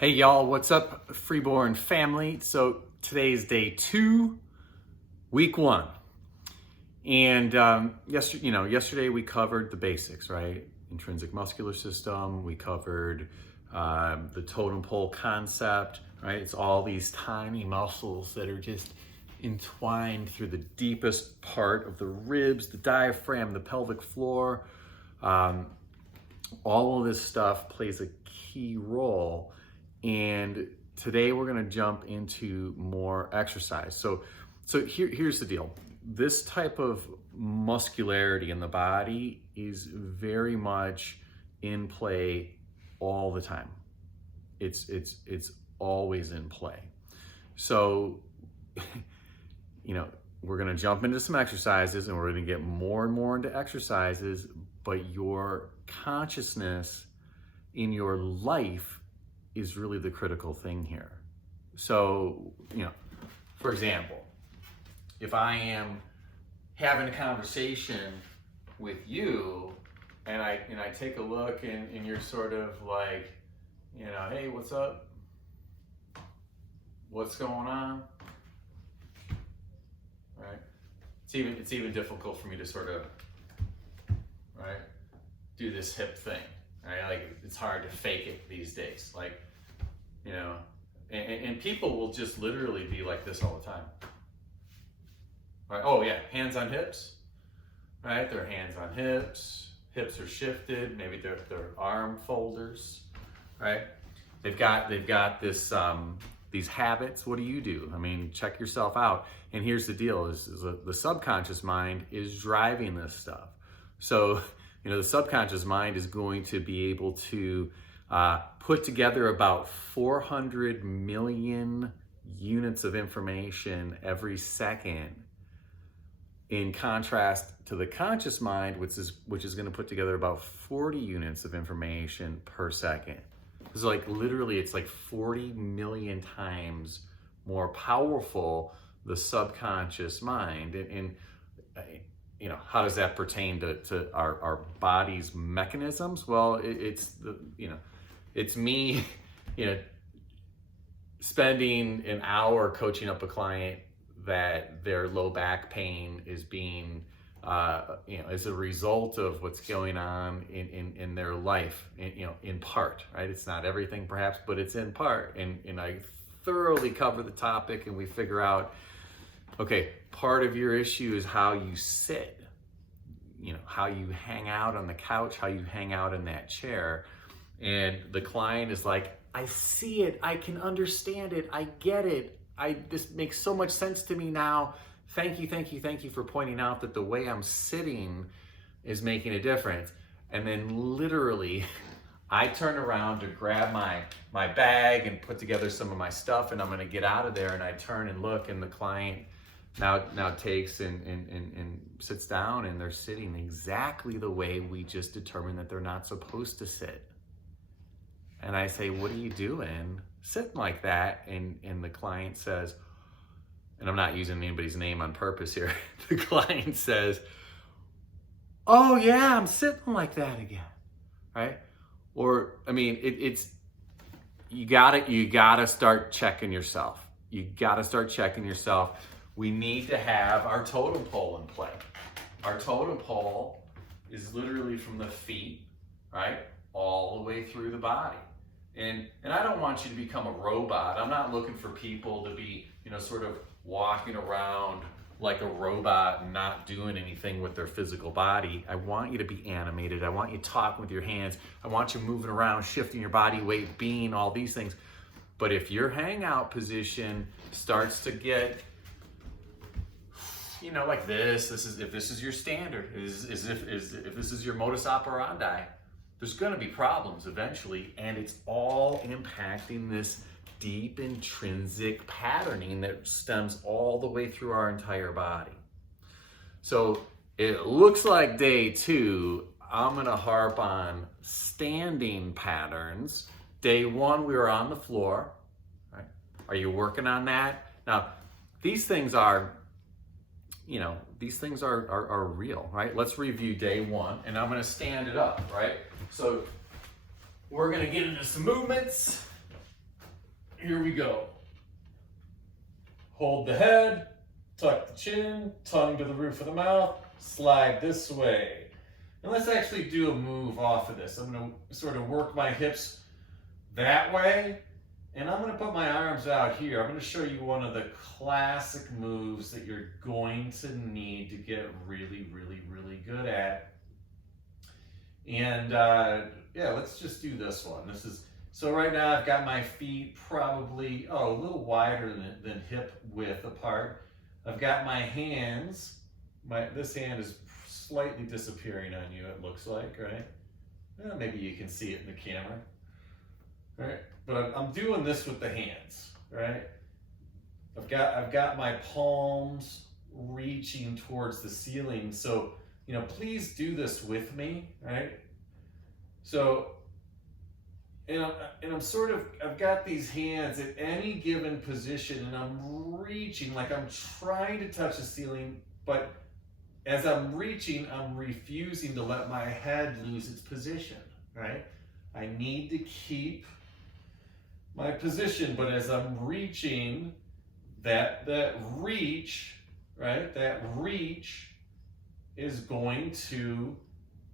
Hey y'all, what's up, Freeborn family? So today's day 2, week 1. And yesterday we covered the basics, right? Intrinsic muscular system. We covered the totem pole concept, right? It's all these tiny muscles that are just entwined through the deepest part of the ribs, the diaphragm, the pelvic floor. All of this stuff plays a key role. And today we're going to jump into more exercise. So here's the deal. This type of muscularity in the body is very much in play all the time. It's always in play. So, we're going to jump into some exercises and we're going to get more and more into exercises, but your consciousness in your life is really the critical thing here. So, for example, if I am having a conversation with you and I take a look and you're sort of like, hey, what's up? What's going on? Right? It's even difficult for me to sort of, right, do this hip thing. Right? Like, it's hard to fake it these days. Like, and people will just literally be like this all the time. Right? Oh yeah, hands on hips. Right? Their hands on hips. Hips are shifted. Maybe they're arm folders. Right? They've got this these habits. What do you do? I mean, check yourself out. And here's the deal: is the subconscious mind is driving this stuff. So, the subconscious mind is going to be able to put together about 400 million units of information every second, in contrast to the conscious mind, which is going to put together about 40 units of information per second. So like literally, it's like 40 million times more powerful, the subconscious mind. And how does that pertain to our body's mechanisms? Well, it's me, spending an hour coaching up a client that their low back pain is being, as a result of what's going on in their life, in part, right? It's not everything perhaps, but it's in part. And I thoroughly cover the topic and we figure out, okay, part of your issue is how you sit, how you hang out on the couch, how you hang out in that chair. And the client is like, I see it, I can understand it, I get it. This makes so much sense to me now. Thank you for pointing out that the way I'm sitting is making a difference. And then literally, I turn around to grab my bag and put together some of my stuff, and I'm gonna get out of there, and I turn and look, and the client now takes and sits down, and they're sitting exactly the way we just determined that they're not supposed to sit. And I say, what are you doing sitting like that? And the client says, and I'm not using anybody's name on purpose here, the client says, oh yeah, I'm sitting like that again, right? Or, I mean, it's, you gotta start checking yourself. You gotta start checking yourself. We need to have our totem pole in play. Our totem pole is literally from the feet, right, all the way through the body. And I don't want you to become a robot. I'm not looking for people to be, sort of walking around like a robot and not doing anything with their physical body. I want you to be animated. I want you talking with your hands. I want you moving around, shifting your body weight, being all these things. But if your hangout position starts to get, like this if this is your standard, if this is your modus operandi, there's going to be problems eventually, and it's all impacting this deep intrinsic patterning that stems all the way through our entire body. So it looks like day 2, I'm going to harp on standing patterns. Day 1, we were on the floor. Right? Are you working on that? Now, these things are real, right? Let's review day 1, and I'm going to stand it up, right? So we're going to get into some movements. Here we go. Hold the head, tuck the chin, tongue to the roof of the mouth, slide this way. And let's actually do a move off of this. I'm going to sort of work my hips that way, and I'm going to put my arms out here. I'm going to show you one of the classic moves that you're going to need to get really, really, really good at. And yeah, let's just do this one. So right now I've got my feet probably, a little wider than hip width apart. I've got my hands, this hand is slightly disappearing on you, it looks like, right? Well, maybe you can see it in the camera, right? But I'm doing this with the hands, right? I've got my palms reaching towards the ceiling. So, please do this with me, right? So, and I've got these hands at any given position, and I'm reaching like I'm trying to touch the ceiling, but as I'm reaching, I'm refusing to let my head lose its position, right? I need to keep my position, but as I'm reaching, that reach, right? That reach is going to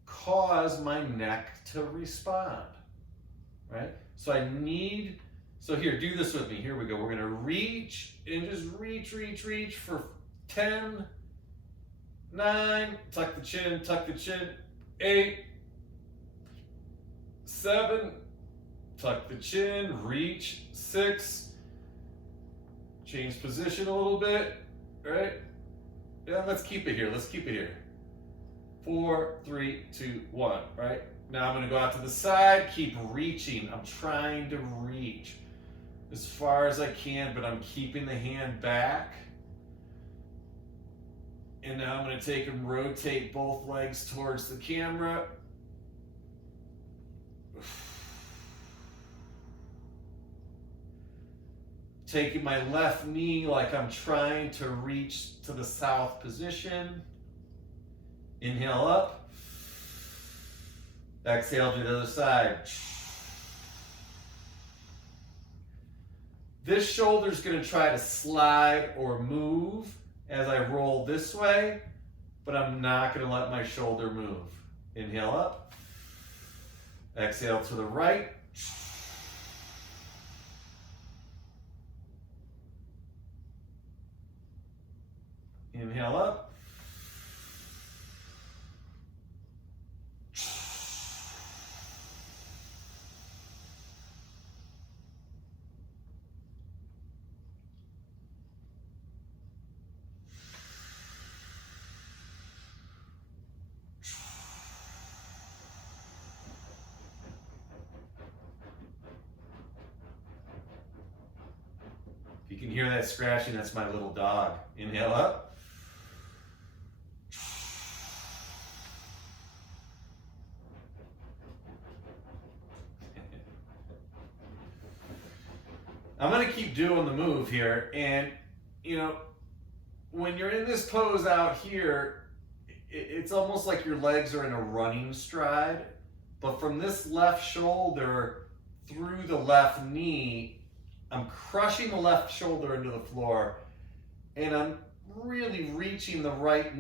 cause my neck to respond. Right? So here, do this with me. Here we go. We're going to reach and just reach for 10, 9, tuck the chin, 8, 7, tuck the chin, reach, 6, change position a little bit, right? Yeah, let's keep it here. 4, 3, 2, 1, right? Now I'm going to go out to the side, keep reaching. I'm trying to reach as far as I can, but I'm keeping the hand back. And now I'm going to take and rotate both legs towards the camera. Taking my left knee like I'm trying to reach to the south position. Inhale up. Exhale to the other side. This shoulder's going to try to slide or move as I roll this way, but I'm not going to let my shoulder move. Inhale up. Exhale to the right. Inhale up. If you can hear that scratching, that's my little dog. Inhale up. I'm going to keep doing the move here, and when you're in this pose out here, it's almost like your legs are in a running stride, but from this left shoulder through the left knee, I'm crushing the left shoulder into the floor, and I'm really reaching the left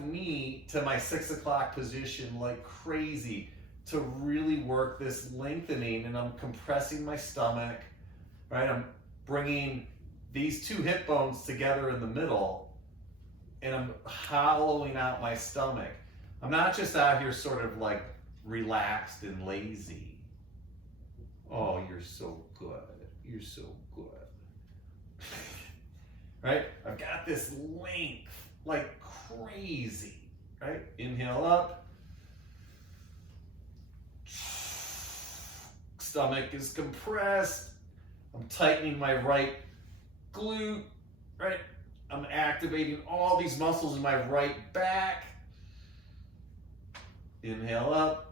knee to my 6 o'clock position like crazy to really work this lengthening, and I'm compressing my stomach, right? I'm bringing these two hip bones together in the middle, and I'm hollowing out my stomach. I'm not just out here sort of like relaxed and lazy. Oh, you're so good. You're so good. Right? I've got this length like crazy. Right? Inhale up. Stomach is compressed. I'm tightening my right glute. Right? I'm activating all these muscles in my right back. Inhale up.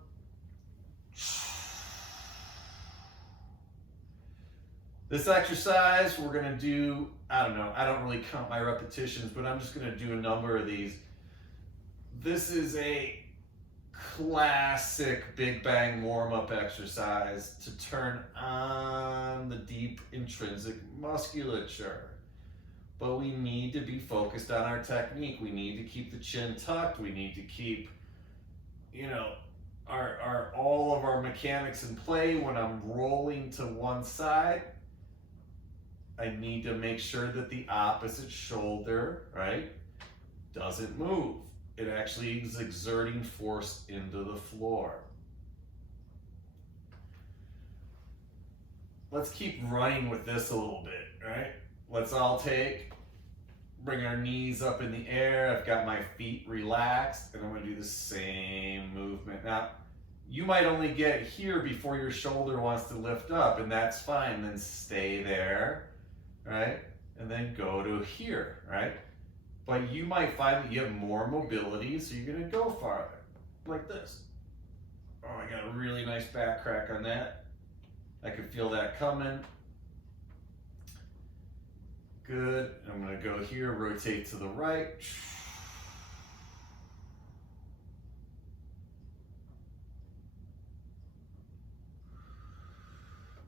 This exercise, we're going to do, I don't really count my repetitions, but I'm just going to do a number of these. This is a classic big bang warm-up exercise to turn on the deep intrinsic musculature. But we need to be focused on our technique. We need to keep the chin tucked. We need to keep, our all of our mechanics in play. When I'm rolling to one side, I need to make sure that the opposite shoulder, right, doesn't move. It actually is exerting force into the floor. Let's keep running with this a little bit, right? Let's all bring our knees up in the air. I've got my feet relaxed, and I'm gonna do the same movement. Now, you might only get here before your shoulder wants to lift up, and that's fine. Then stay there, right? And then go to here, right? But you might find that you have more mobility, so you're gonna go farther, like this. Oh, I got a really nice back crack on that. I can feel that coming. Good. I'm gonna go here, rotate to the right.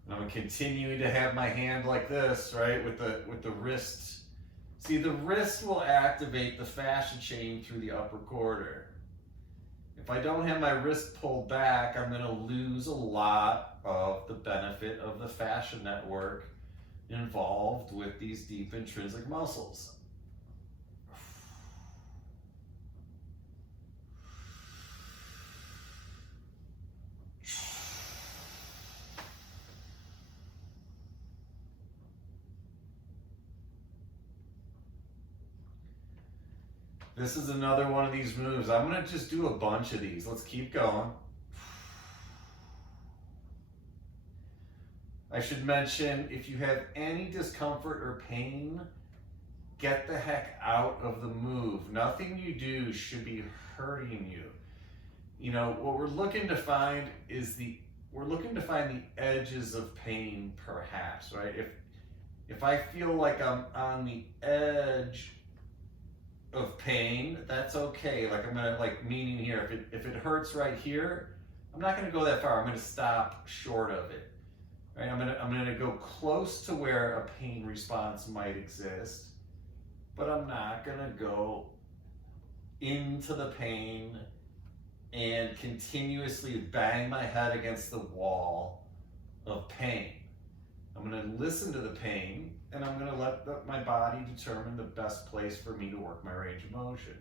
And I'm continuing to have my hand like this, right, with the wrist. See, the wrist will activate the fascia chain through the upper quarter. If I don't have my wrist pulled back, I'm going to lose a lot of the benefit of the fascia network involved with these deep intrinsic muscles. This is another one of these moves. I'm going to just do a bunch of these. Let's keep going. I should mention, if you have any discomfort or pain, get the heck out of the move. Nothing you do should be hurting you. What we're looking to find is we're looking to find the edges of pain, perhaps, right? If I feel like I'm on the edge of pain, that's okay. Like I'm gonna, meaning here, if it hurts right here, I'm not gonna go that far. I'm gonna stop short of it. Right? I'm gonna go close to where a pain response might exist, but I'm not gonna go into the pain and continuously bang my head against the wall of pain. I'm going to listen to the pain, and I'm going to let my body determine the best place for me to work my range of motion.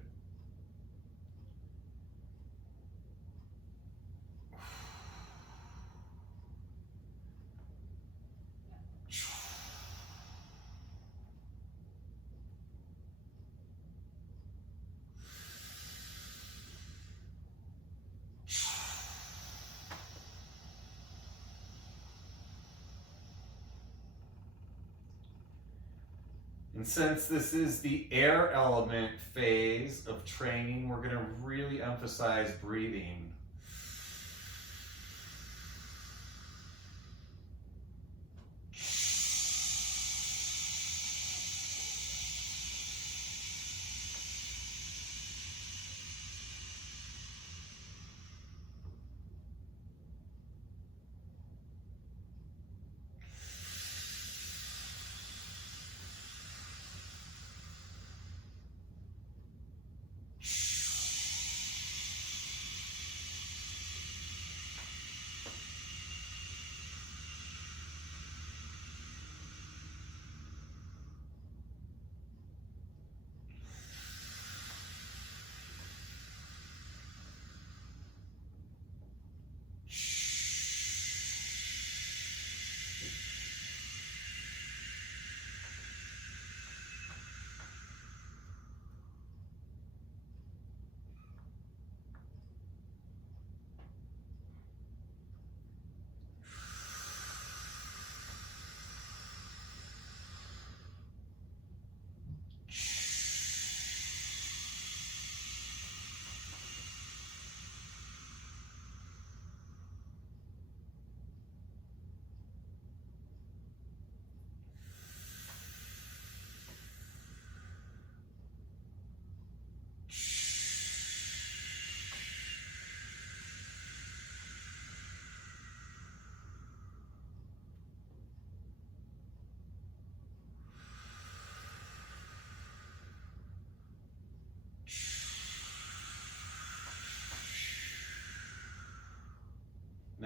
And since this is the air element phase of training, we're going to really emphasize breathing.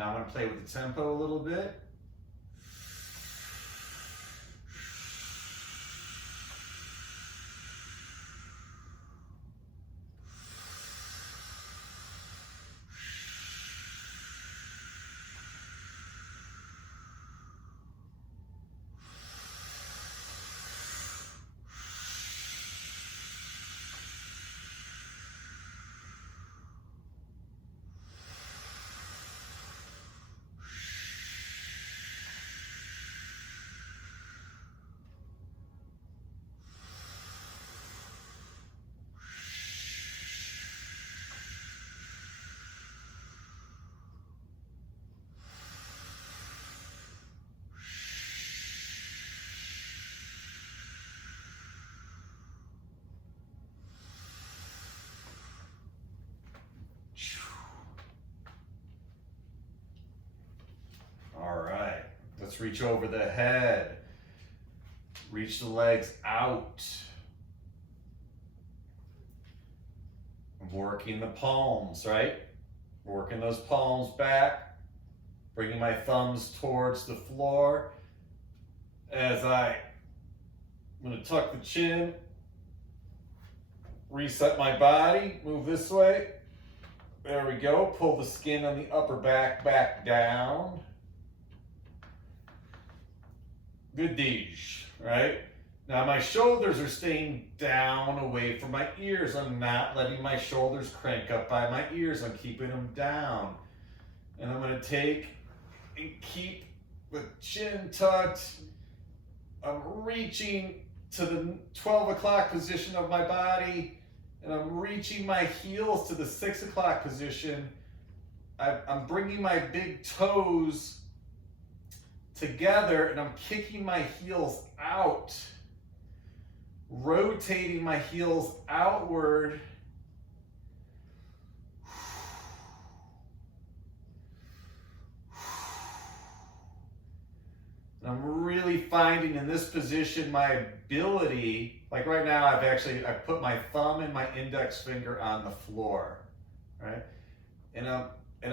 Now I'm going to play with the tempo a little bit. All right, let's reach over the head. Reach the legs out. Working the palms, right? Working those palms back. Bringing my thumbs towards the floor. As I'm going to tuck the chin. Reset my body. Move this way. There we go. Pull the skin on the upper back back down. Good deej, right? Now my shoulders are staying down away from my ears. I'm not letting my shoulders crank up by my ears. I'm keeping them down. And I'm going to take and keep the chin tucked. I'm reaching to the 12 o'clock position of my body. And I'm reaching my heels to the 6 o'clock position. I'm bringing my big toes together and I'm kicking my heels out, rotating my heels outward. And I'm really finding in this position my ability, like right now I've put my thumb and my index finger on the floor, right? And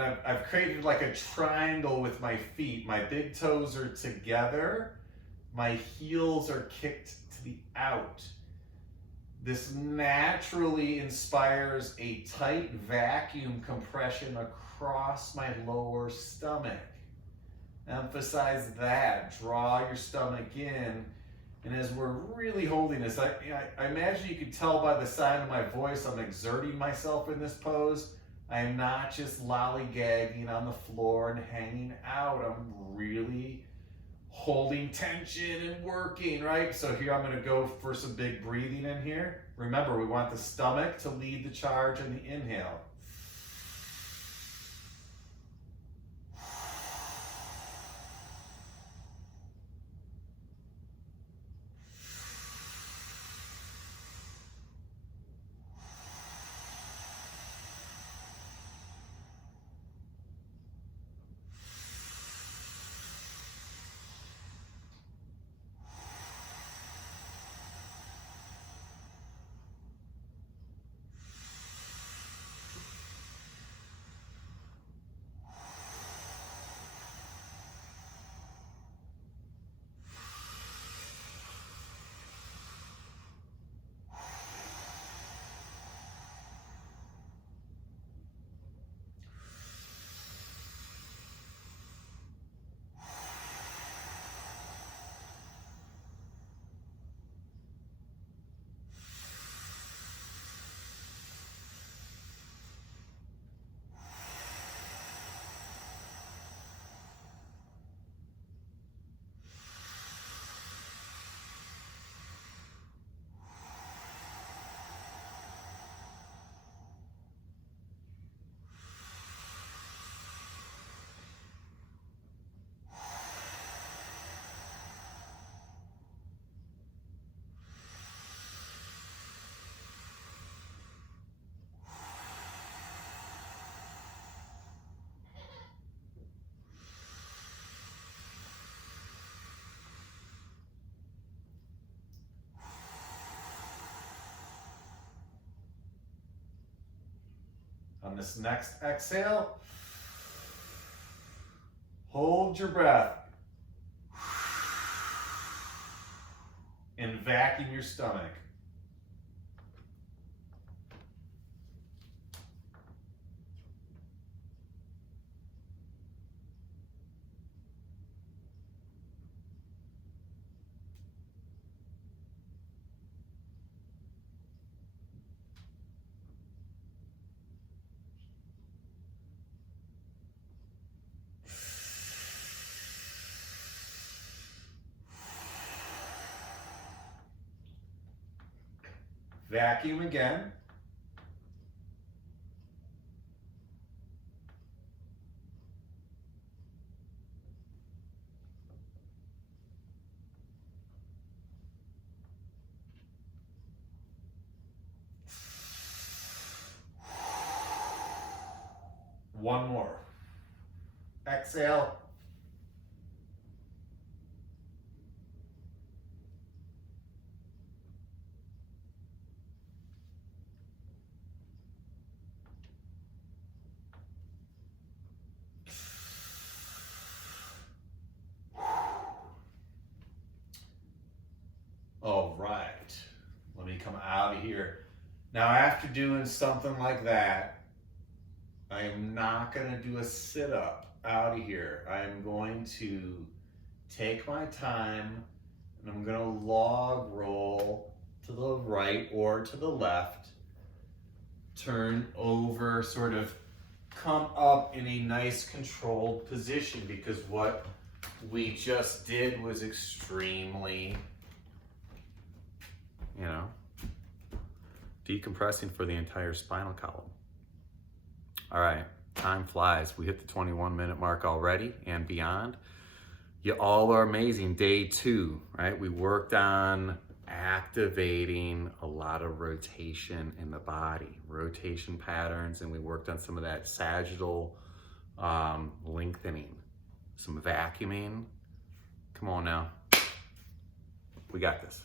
I've created like a triangle with my feet. My big toes are together. My heels are kicked to the out. This naturally inspires a tight vacuum compression across my lower stomach. Emphasize that. Draw your stomach in. And as we're really holding this, I imagine you can tell by the sound of my voice, I'm exerting myself in this pose. I am not just lollygagging on the floor and hanging out. I'm really holding tension and working, right? So here I'm going to go for some big breathing in here. Remember, we want the stomach to lead the charge in the inhale. On this next exhale, Hold your breath. And vacuum your stomach. Vacuum again. One more. Exhale. All right, let me come out of here. Now, after doing something like that, I am not going to do a sit-up out of here. I am going to take my time and I'm going to log roll to the right or to the left, turn over, sort of come up in a nice controlled position, because what we just did was extremely, decompressing for the entire spinal column. All right, time flies. We hit the 21-minute mark already and beyond. You all are amazing. Day 2, right? We worked on activating a lot of rotation in the body, rotation patterns, and we worked on some of that sagittal lengthening, some vacuuming. Come on now. We got this.